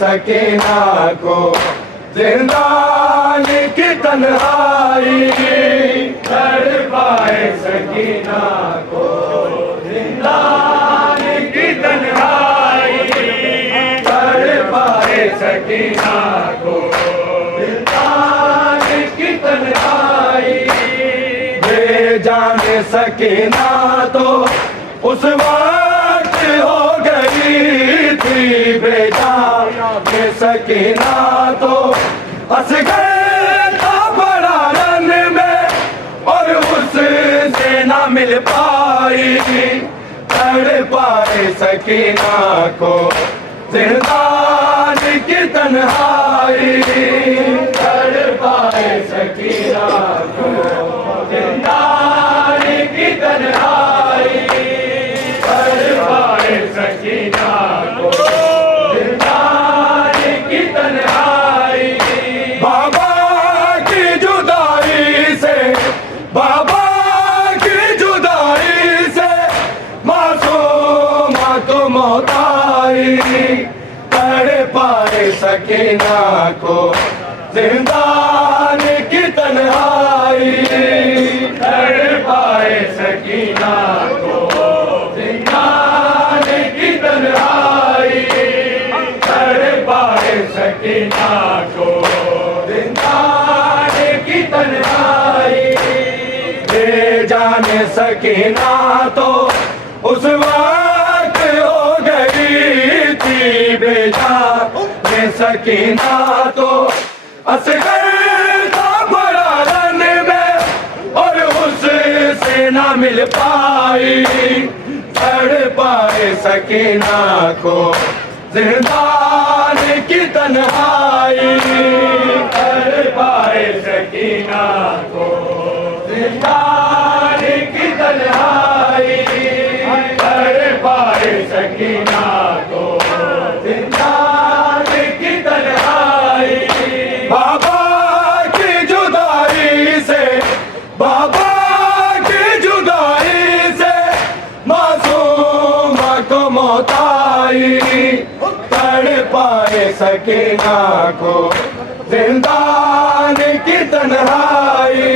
सकीना को, जिंदान की तन्हाई तड़पाए सकीना को, जिंदान की तन्हाई तड़पाए सकीना को, जिंदान की तन्हाई। बेजान सकीना तो उस वक्त हो गई थी, बेजान सकीना तो असगर था बड़ा रन में और उससे ना मिल पाई, तड़पाए सकीना को, जिंदान की तन्हाई तड़पाए सकीना को, जिंदान की तन्हाई तड़पाए सकीना को, जिंदान की तन्हाई। बाबा की जुदाई से, बाबा की जुदाई से मासूमा को मौत आई, तड़पाए सकीना को, जिंदान की तन्हाई तड़पाए सकीना को, जिंदान की तन्हाई तड़पाए सकीना को, जिंदान की तन्हाई। बेजान सकीना तो उस वक्त हो गई थी, बेजान सकीना तो असगर था बड़ा रन में और उससे ना मिल पाई, तड़पाए सकीना को, जिंदान की तन्हाई तड़पाए सकीना को, जिंदान की तन्हाई तड़पाए सकीना को, जिंदान की तन्हाई। बाबा की जुदाई से, बाबा की जुदाई से मासूमा को मौत आई, तड़पाए सकीना को, जिंदान की तन्हाई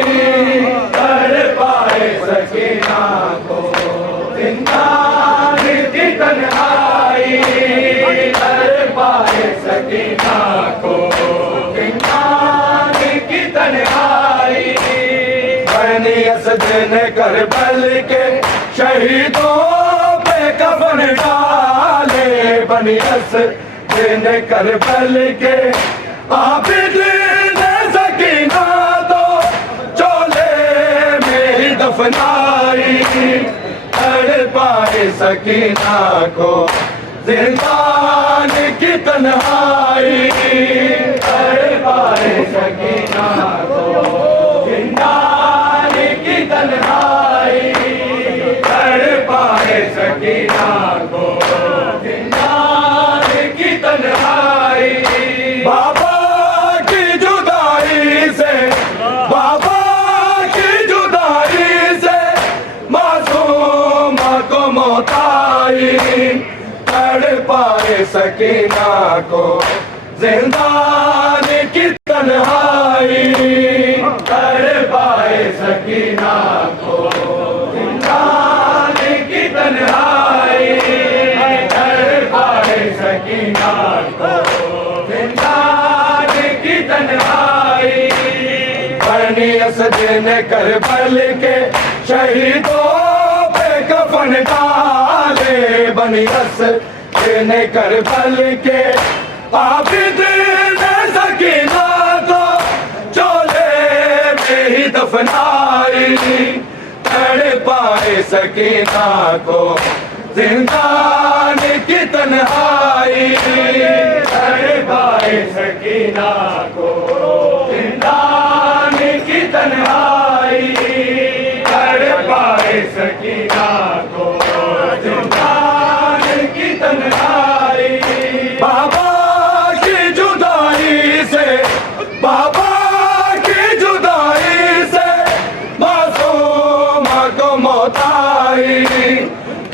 तड़पाए सकीना को, जिंदान की तन्हाई तड़पाए सकीना को, जिंदान की तन्हाई। बनी असद ने करबल के शहीदों पे कफन डाले, बनी असद ने करबल के आबिद ने सकीना तो चोले में ही दफनाई, तड़पाए सकीना को, जिंदान की तन्हाई तड़पाए सकीना को, जिंदान की तन्हाई तड़पाए सकीना को, जिंदान की तन्हाई। बाबा की जुदाई से, बाबा की जुदाई से मासूमा को मौत आई, तड़पाए सकीना को, जिंदान की तन्हाई तड़पाए सकीना को, जिंदान की तन्हाई तड़पाए सकीना को, जिंदान की तन्हाई। बनी असद ने करबल के शहीदों पे कफन डाले, बनी असद ने करबल के आबिद ने सकीना तो चोले में ही दफनाई, तड़पाए सकीना को, जिंदान की तन्हाई तड़पाए सकीना को, जिंदान की तन्हाई तड़पाए सकीना को, जिंदान की तन्हाई। बाबा की जुदाई से, बाबा की जुदाई से मासूमा को मौत आई,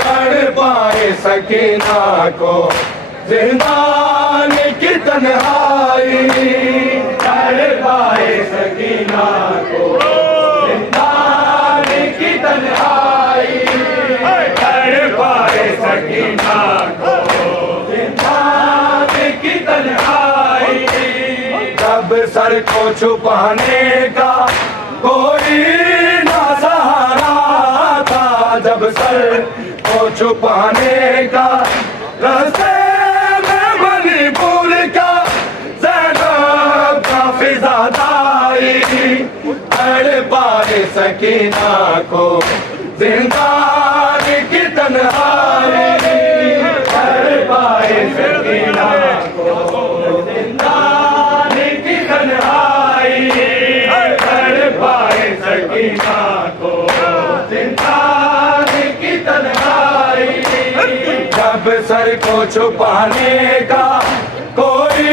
तड़पाए सकीना को, जिंदान की तन्हाई, तड़ पाए सकीना को जिंदान की तन्हाई, तड़ पाए सकीना को जिंदान की तन्हाई। जब सर को छुपाने का कोई ना सहारा था, जब सर को छुपाने का रास्ते में मणिपुर का ज़ैनब का फिज़ादाई, तड़ पाए सकीना को जिंदान की तन्हाई, तड़ पाए सकीना को जिंदान की तन्हाई, तड़ पाए सकीना को जिंदान की तन्हाई। जब सर को छुपाने का कोई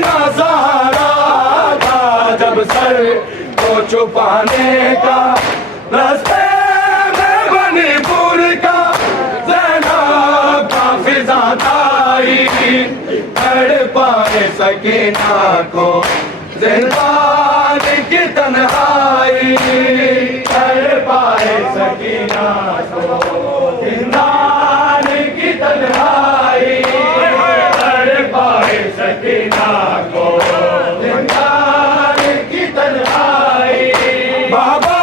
ना सहारा था, जब सर को छुपाने का रास्ते में मणिपुर का ज़ैनब का फिज़ादाई, तड़ पाए सकीना को जिंदान की तन्हाई, तड़ पाए सकीना को जिंदान की तन्हाई, तड़ पाए सकीना को जिंदान की तन्हाई। बाबा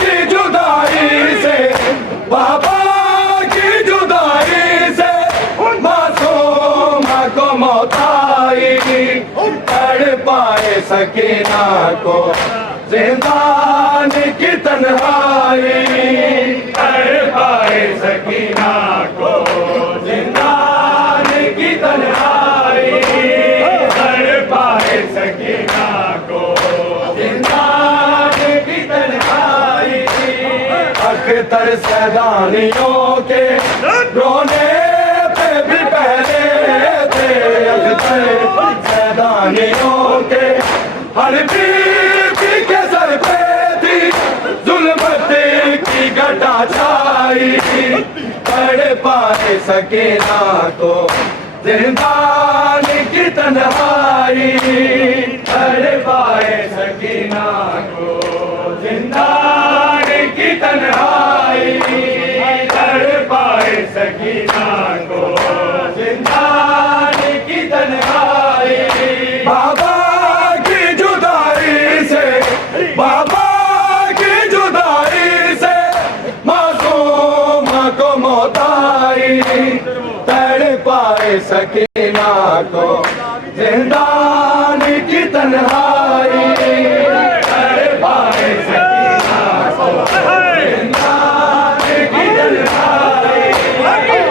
की जुदाई से, बाबा की जुदाई से मासूम को मौत आई, तड़ पाए सकीना को जिंदान की तन्हाई, तड़ पाए सकीना को जिंदान की तन्हाई, तड़ पाए सकीना को जिंदान की तन्हाई। अख्तर सैदानियों के रोने पे भी पहले थे, अख्तर सैदानियों के हर बीबी के सर पे थी जुल्मत की घटा छाई, तड़ पाए सकीना को जिंदान की तन्हाई, तड़ पाए सकीना को जिंदान की तन्हाई, तड़ पाए सकीना को जिंदान की तन्हाई। बाबा की जुदाई से, बाबा की जुदाई से मासूम को मौत आई, तड़ पाए सकीना को जिंदान की तन्हाई, तड़ पाए सकीना को जिंदान की तन्हाई,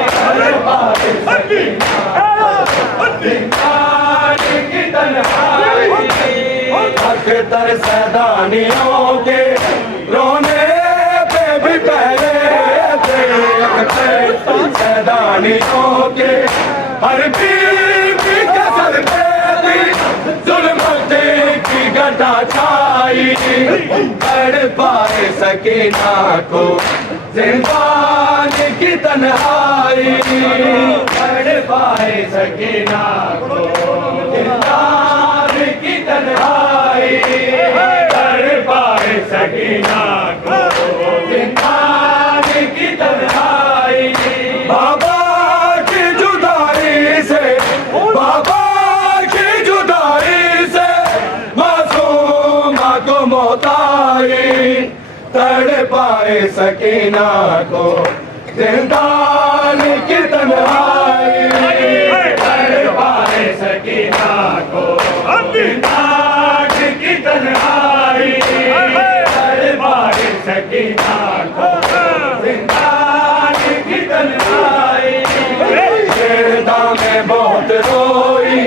तड़ पाए सकीना को जिंदान की तन्हाई। अख्तर सैदानियों के रोने पे भी पहले थे, अख्तर सैदानियों के हर बीबी के सर पे थी जुल्मत की घटा छाई, तड़ पाए सकीना को जिंदान की तन्हाई, तड़ पाए सकीना को जिंदान की तन्हाई, तड़ पाए सकीना को जिंदान की तन्हाई। बाबा की जुदाई से, बाबा की जुदाई से मासूम को मौत आई, तड़ पाए सकीना को जिंदान की तन्हाई, तड़ पाए सकीना को जिंदान की तन्हाई, तड़ पाए सकीना को जिंदान की तन्हाई। शेरदा में बहुत रोई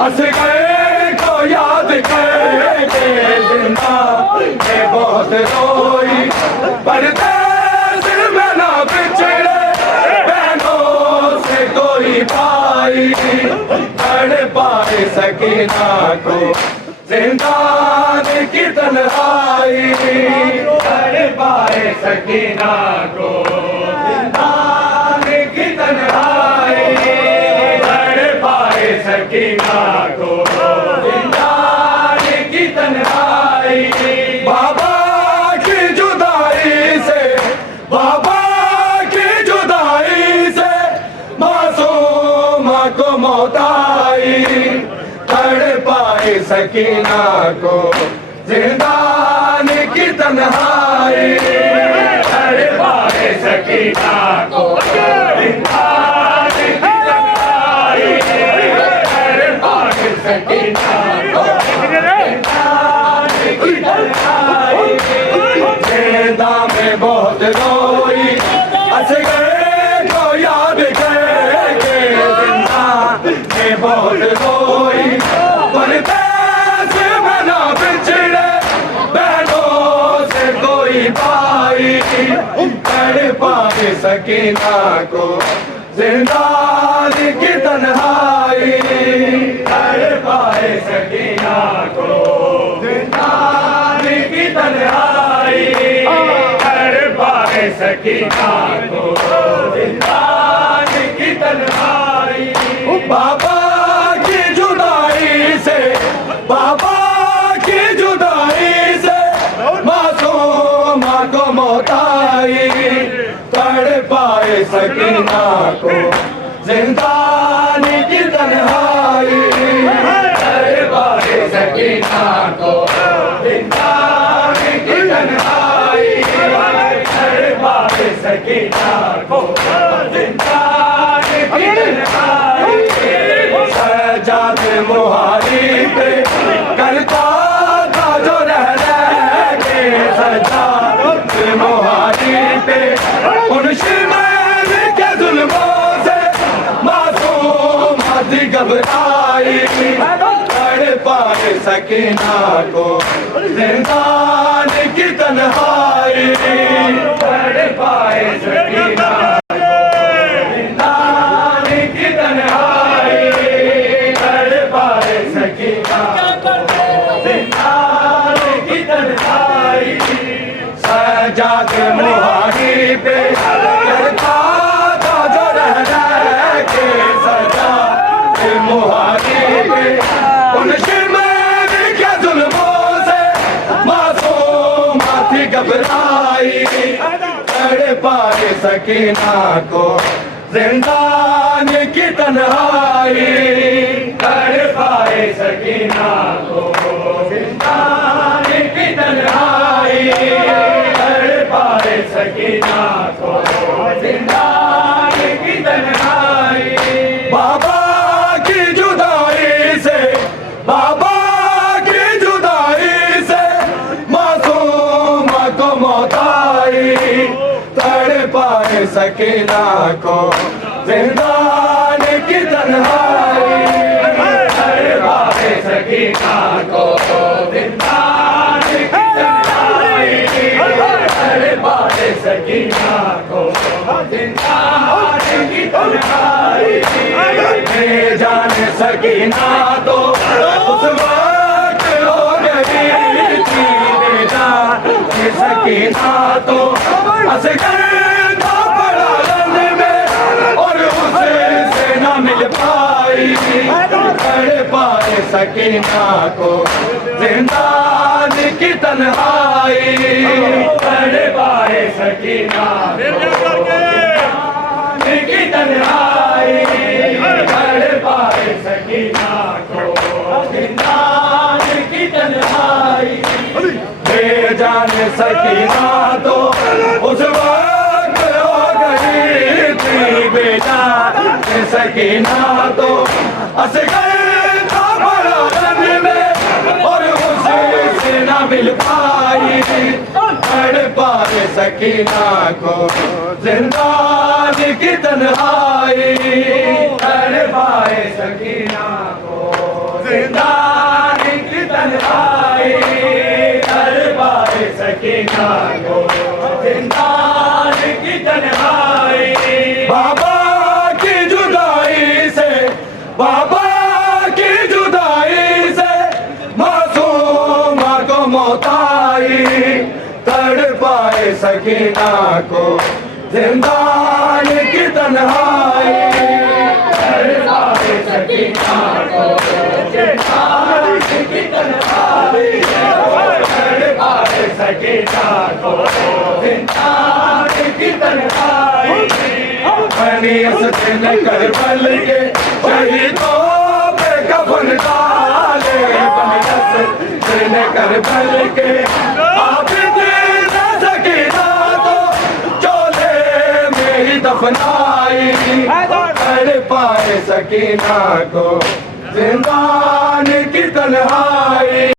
असगर को याद करके, जिंदा में बहुत रोई परदेस में ना बिछड़े बहनों से कोई भाई, तड़ पाए सकीना को जिंदान की तन्हाई, तड़ पाए सकीना को जिंदान की तन्हाई, तड़ पाए सकीना सकीना को जिंदानी की तन्हाई तड़पाए सकीना को जिंदानी की तन्हाई तड़पाए सकीना को जिंदानी की तन्हाई जिंदा में बहुत रोई असगर को याद करके जिंदा में बहुत रोई पर पैसे में ना बिछड़े बहनों से कोई भाई तड़पाए सकीना को जिंदानी की तन्हाई तड़पाए सकीना को जिंदानी की तन्हाई तड़पाए सकीना को जिंदानी की तन्हाई बाबा की जुदाई से बाबा की जुदाई से मासूमा को मौत आई तड़पाए सकीना को जिंदानी की तन्हाई तड़पाए सकीना को जिंदानी की तन्हाई तड़पाए सकीना को जिंदानी की तन्हाई सजाद मुहारी पे करता था जो रह के सजाद मुहारी पे उन शिमर के जुल्मों से मासूम थी घबराई तड़पाए सकीना को जिंदानी की तन्हाई तड़पाए सकीना जिंदानी की तन्हाई तड़पाए सकीना जिंदानी की तन्हाई सजाद मुहारी पे करता था जो रह के सजाद मुहारी पे उन शिमर के जुल्मों से मासूम थी घबराई तड़पाए सकीना को जिंदानी की तन्हाई तड़पाए सकीना को जिंदानी की तन्हाई तड़पाए सकीना को जिंदानी की तन्हाई बाबा की जुदाई से बाबा की जुदाई से मासूम को मौत आई तड़पाए सकीना को जिंदानी की तन्हाई तड़पाए सकीना को जिंदानी की तन्हाई तड़पाए सकीना को जिंदानी की तन्हाई जान सकीना तो उस वक्त हो गई थी बेजान सकीना तो असगर था बड़ा रंग में और उससे न मिल पाई तड़पाए सकीना को जिंदानी की तन्हाई तड़पाए सकीना की तन्हाई तड़पाए सकीना को जिंदानी की तन्हाई जान सकीना तो उस वक्त हो गई थी बेजान सकीना तो असगर था बड़ा रंग में और उससे न मिल पाई तड़पाए सकीना को जिंदानी की तन्हाई तड़पाए सकीना को जिंदानी की तन्हाई तड़पाए सकीना को जिंदानी की तन्हाई बाबा की जुदाई से बाबा की जुदाई से मासूम को मौत आई तड़पाए सकीना को जिंदानी की तन्हाई तड़पाए सकीना को जिंदानी की तन्हाई तड़पाए सकीना को जिंदानी की तन्हाई बनी इस दिन करबल के शहीदों पे कफन डाले बनी भर भर के आबिद न सकीना को चोले में ही दफनाई, कर पाए सकीना को जिंदान की तन्हाई।